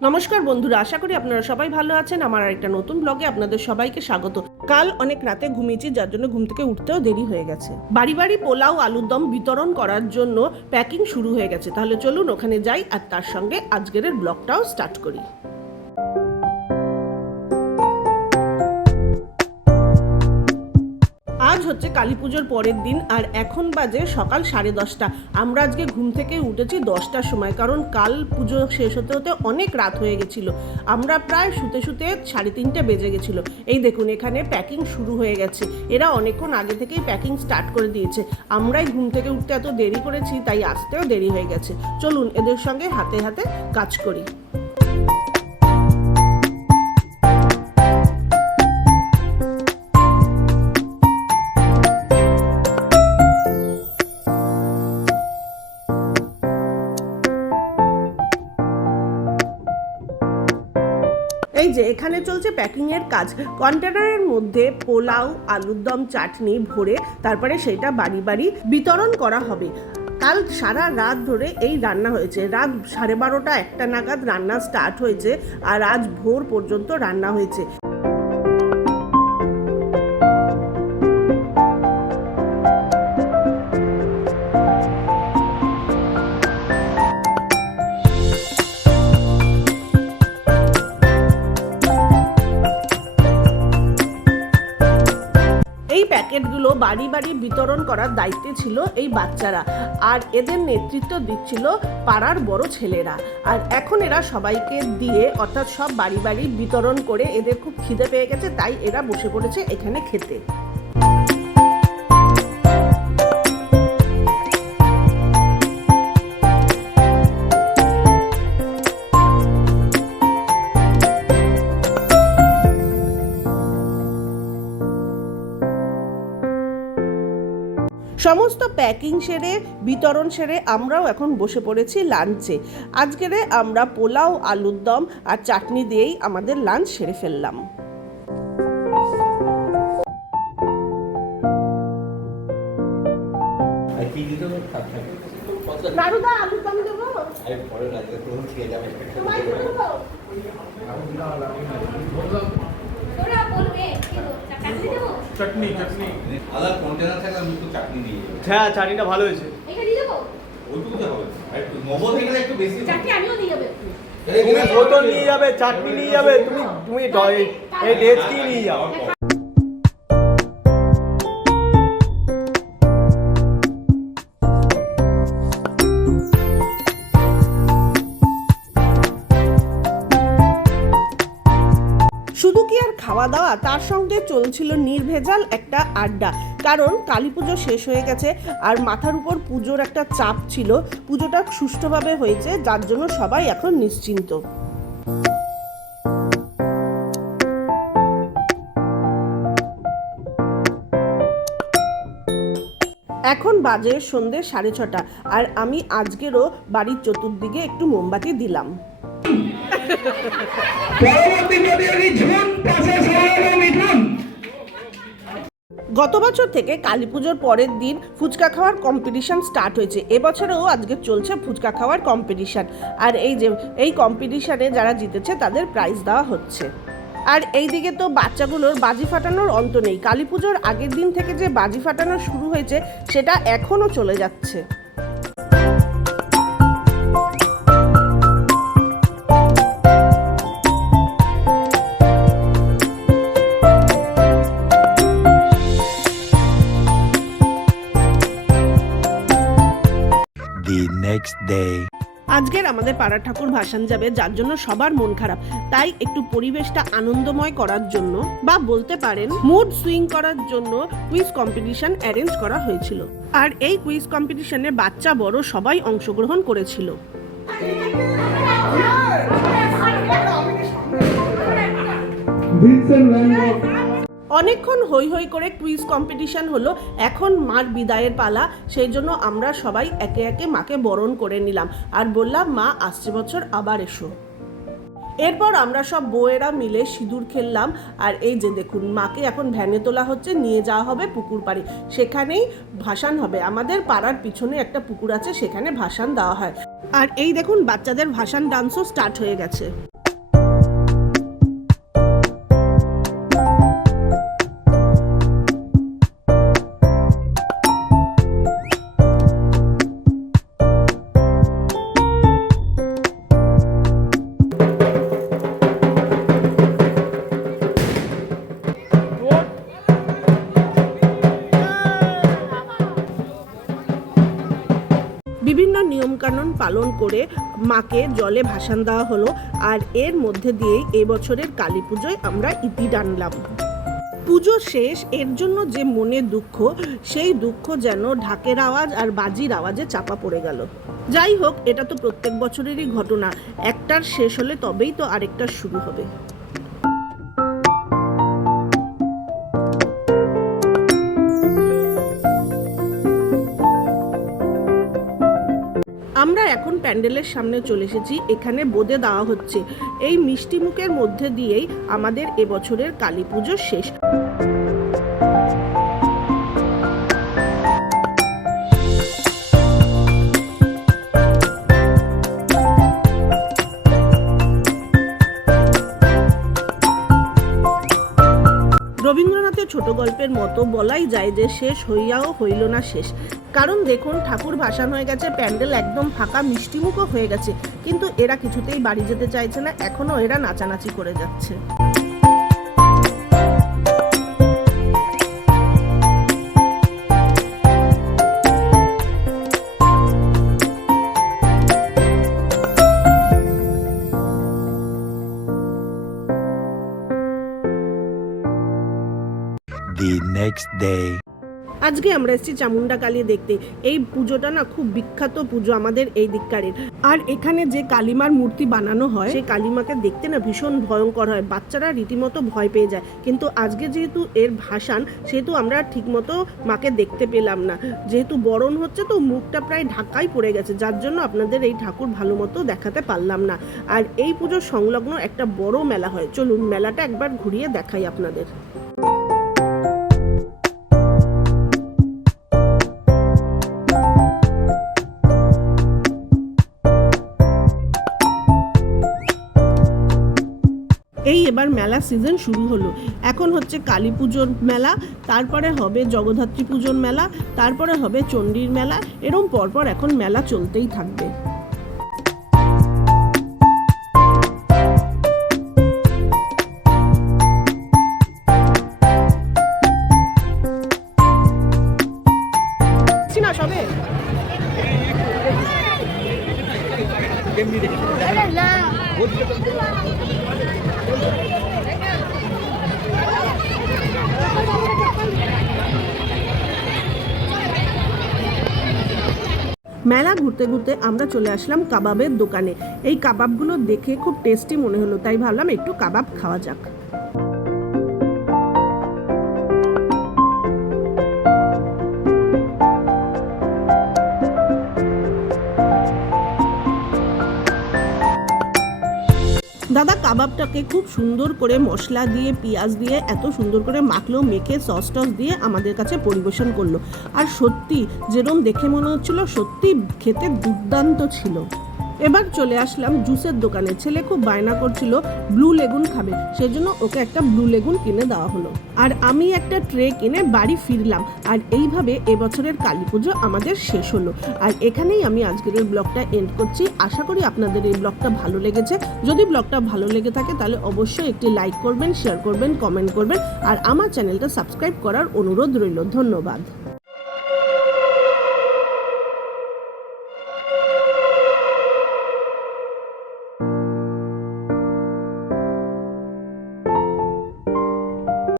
নমস্কার বন্ধুরা, আশা করি আপনারা সবাই ভালো আছেন। আমার আরেকটা নতুন ব্লগে আপনাদের সবাইকে স্বাগত। কাল অনেক রাতে ঘুমিয়েছি, যার জন্য ঘুম থেকে উঠতেও দেরি হয়ে গেছে। বাড়ি বাড়ি পোলাও, আলুর দম বিতরণ করার জন্য প্যাকিং শুরু হয়ে গেছে। তাহলে চলুন ওখানে যাই, আর তার সঙ্গে আজকের ব্লগটাও স্টার্ট করি। আজ হচ্ছে কালী পুজোর পরের দিন আর এখন বাজে সকাল সাড়ে দশটা। আমরা আজকে ঘুম থেকে উঠেছি দশটার সময়, কারণ কাল পুজো শেষ হতে হতে অনেক রাত হয়ে গেছিল। আমরা প্রায় শুতে শুতে সাড়ে তিনটে বেজে গেছিল। এই দেখুন, এখানে প্যাকিং শুরু হয়ে গেছে। এরা অনেকক্ষণ আগে থেকেই প্যাকিং স্টার্ট করে দিয়েছে। আমরাই ঘুম থেকে উঠতে এত দেরি করেছি, তাই আসতেও দেরি হয়ে গেছে। চলুন, এদের সঙ্গে হাতে হাতে কাজ করি। যে এখানে চলছে প্যাকিংয়ের কাজ। কন্টেনারের মধ্যে পোলাও, আলুর দম, চাটনি ভরে তারপরে সেটা বাড়ি বাড়ি বিতরণ করা হবে। কাল সারা রাত ধরে এই রান্না হয়েছে। রাত সাড়ে বারোটা একটা নাগাদ রান্না স্টার্ট হয়েছে আর আজ ভোর পর্যন্ত রান্না হয়েছে। প্যাকেটগুলো বাড়ি বাড়ি বিতরণ করার দায়িত্বে ছিল এই বাচ্চারা। আর এদের নেতৃত্ব দিচ্ছিল পাড়ার বড় ছেলেরা। আর এখন এরা সবাইকে দিয়ে অর্থাৎ সব বাড়ি বাড়ি বিতরণ করে এদের খুব খিদে পেয়ে গেছে, তাই এরা বসে পড়েছে এখানে খেতে। সমস্ত প্যাকিং সেরে বিতরণ সেরে আমরাও এখন বসে পড়েছি লাঞ্চে আজকের আমরা পোলাও আলুর দম আর চাটনি দিয়েই আমাদের লাঞ্চ সেরে ফেললাম। নারুদা আলুর দম দেবো? আরে পরে রাতে কোনো খেয়ে যাবে। চাটনি চাটনি। আলাদা কন্টেনার থাকে আমি একটু চাটনি দিয়ে হ্যাঁ চাটনিটা ভালো হয়েছে। এটা দিয়ে দেবো? ওইটুকু তো হবে। একটু মোমো থেকে একটু বেশি চাটনি আমিও দিয়ে যাব তুমি বোতল নিয়ে যাবে চাটনি নিয়ে যাবে তুমি তুমি এই- এই ডেস্কি নিয়ে যাও। খাওয়া দাওয়া তার সঙ্গে চলছিল নির্ভেজাল একটা আড্ডা। কারণ কালী পুজো শেষ হয়ে গেছে আর মাথার উপর পুজোর একটা চাপ ছিল। পুজোটা সুষ্ঠুভাবে হয়েছে, যার জন্য সবাই এখন নিশ্চিন্ত। এখন বাজে সন্ধ্যে সাড়ে ছটা, আর আমি আজকেরও বাড়ির চতুর্দিকে একটু মোমবাতি দিলাম। গত বছর থেকে কালী পুজোর পরের দিন ফুচকা খাওয়ার কম্পিটিশন স্টার্ট হয়েছে। এবছরেও আজকে চলছে ফুচকা খাওয়ার কম্পিটিশন আর এই যে, এই কম্পিটিশনে যারা জিতেছে তাদের প্রাইজ দেওয়া হচ্ছে। আর এইদিকে তো বাচ্চাগুলোর বাজি ফাটানোর অন্ত নেই। কালী পুজোর আগের দিন থেকে যে বাজি ফাটানো শুরু হয়েছে, সেটা এখনও চলে যাচ্ছে। Next day. আজকের আমাদের পাড়া ঠাকুর ভাসান যাবে যার জন্য সবার মন খারাপ। তাই একটু পরিবেশটা আনন্দময় করার জন্য বা বলতে পারেন মুড সুইং করার জন্য কুইজ কম্পিটিশন অ্যারেঞ্জ করা হয়েছিল। আর এই কুইজ কম্পিটিশনে বাচ্চা বড় সবাই অংশগ্রহণ করেছিল। ভিনসেন্ট ল্যান্ডক অনেকক্ষণ হই হই করে কুইজ কম্পিটিশন হলো, এখন মার বিদায়ের পালা, সেই জন্য আমরা সবাই একে একে মাকে বরণ করে নিলাম। আর বললাম, মা, আসছে বছর, আবার এসো। এরপর আমরা সব বউয়েরা মিলে সিঁদুর খেললাম। আর এই যে দেখুন, মাকে এখন ভ্যানে তোলা হচ্ছে, নিয়ে যাওয়া হবে পুকুর পাড়ে। সেখানেই ভাসান হবে। আমাদের পাড়ার পিছনে একটা পুকুর আছে, সেখানে ভাসান দেওয়া হয়। আর এই দেখুন, বাচ্চাদের ভাসান ডান্সও স্টার্ট হয়ে গেছে। পালন করে মাকে জলে ভাসান দেওয়া হলো। আর এর মধ্যে দিয়েই এবছরের কালী পুজোয় আমরা ইতি টানলাম পুজো শেষ, এর জন্য যে মনে দুঃখ, সেই দুঃখ যেন ঢাকের আওয়াজ আর বাজির আওয়াজে চাপা পড়ে গেল। যাই হোক, এটা তো প্রত্যেক বছরেরই ঘটনা। একটার শেষ হলে তবেই তো আরেকটা শুরু হবে। প্যান্ডেলের সামনে চলে এসেছি। এখানে বোদে দেওয়া হচ্ছে। এই মিষ্টি মুখের মধ্যে দিয়েই আমাদের এবছরের কালী পুজো শেষ। গল্পের মতো বলাই যায় যে শেষ হইয়াও হইল না শেষ। কারণ দেখুন, ঠাকুর ভাসান হয়ে গেছে, প্যান্ডেল একদম ফাঁকা, মিষ্টিমুখও হয়ে গেছে। কিন্তু এরা কিছুতেই বাড়ি যেতে চাইছে না, এখনও এরা নাচানাচি করে যাচ্ছে। Next day. আজকে আমরা এসেছি চামুন্ডা কালী দেখতে। এই পুজোটা না খুব বিখ্যাত পুজো আমাদের এই দিককারের। আর এখানে যে কালিমার মূর্তি বানানো হয়, সেই কালিমাকে দেখতে না ভীষণ ভয়ঙ্কর হয়। বাচ্চারা রীতিমতো ভয় পেয়ে যায়। কিন্তু আজকে যেহেতু এর ভাসান, সেহেতু আমরা ঠিকমতো মাকে দেখতে পেলাম না। যেহেতু বরণ হচ্ছে, তো মুখটা প্রায় ঢাকাই পড়ে গেছে। যার জন্য আপনাদের এই ঠাকুর ভালো মতো দেখাতে পারলাম না। আর এই পুজোর সংলগ্ন একটা বড় মেলা হয়। চলুন মেলাটা একবার ঘুরিয়ে দেখাই আপনাদের। এই এবার মেলা সিজন শুরু হলো। এখন হচ্ছে কালী পুজোর মেলা তারপরে হবে জগদ্ধাত্রী পুজোর মেলা তারপরে হবে চণ্ডীর মেলা এরম পরপর এখন মেলা চলতেই থাকবে। সবে? মেলা ঘুরতে ঘুরতে আমরা চলে আসলাম কাবাবের দোকানে। এই কাবাবগুলো দেখে খুব টেস্টি মনে হলো, তাই ভাবলাম একটু কাবাব খাওয়া যাক। দাদা, কাবাবটাকে খুব সুন্দর করে মশলা দিয়ে, পেঁয়াজ দিয়ে এত সুন্দর করে মাখলো, মেখে সস টস দিয়ে আমাদের কাছে পরিবেশন করল। আর সত্যি, যেরম দেখে মনে হচ্ছিল, সত্যি খেতে দুর্দান্ত ছিল। এবার চলে আসলাম জুসের দোকানে। ছেলে খুব বায়না করছিল, ব্লু লেগুন খাবে। সেজন্য ওকে একটা ব্লু লেগুন কিনে দেওয়া হলো। আর আমি একটা ট্রে কিনে বাড়ি ফিরলাম। আর এইভাবে এবছরের কালী পুজো আমাদের শেষ হলো। আর এখানেই আমি আজকের এই ব্লগটা এন্ড করছি। আশা করি আপনাদের এই ব্লগটা ভালো লেগেছে। যদি ব্লগটা ভালো লেগে থাকে, তাহলে অবশ্যই একটি লাইক করবেন শেয়ার করবেন কমেন্ট করবেন। আর আমার চ্যানেলটা সাবস্ক্রাইব করার অনুরোধ রইল। ধন্যবাদ।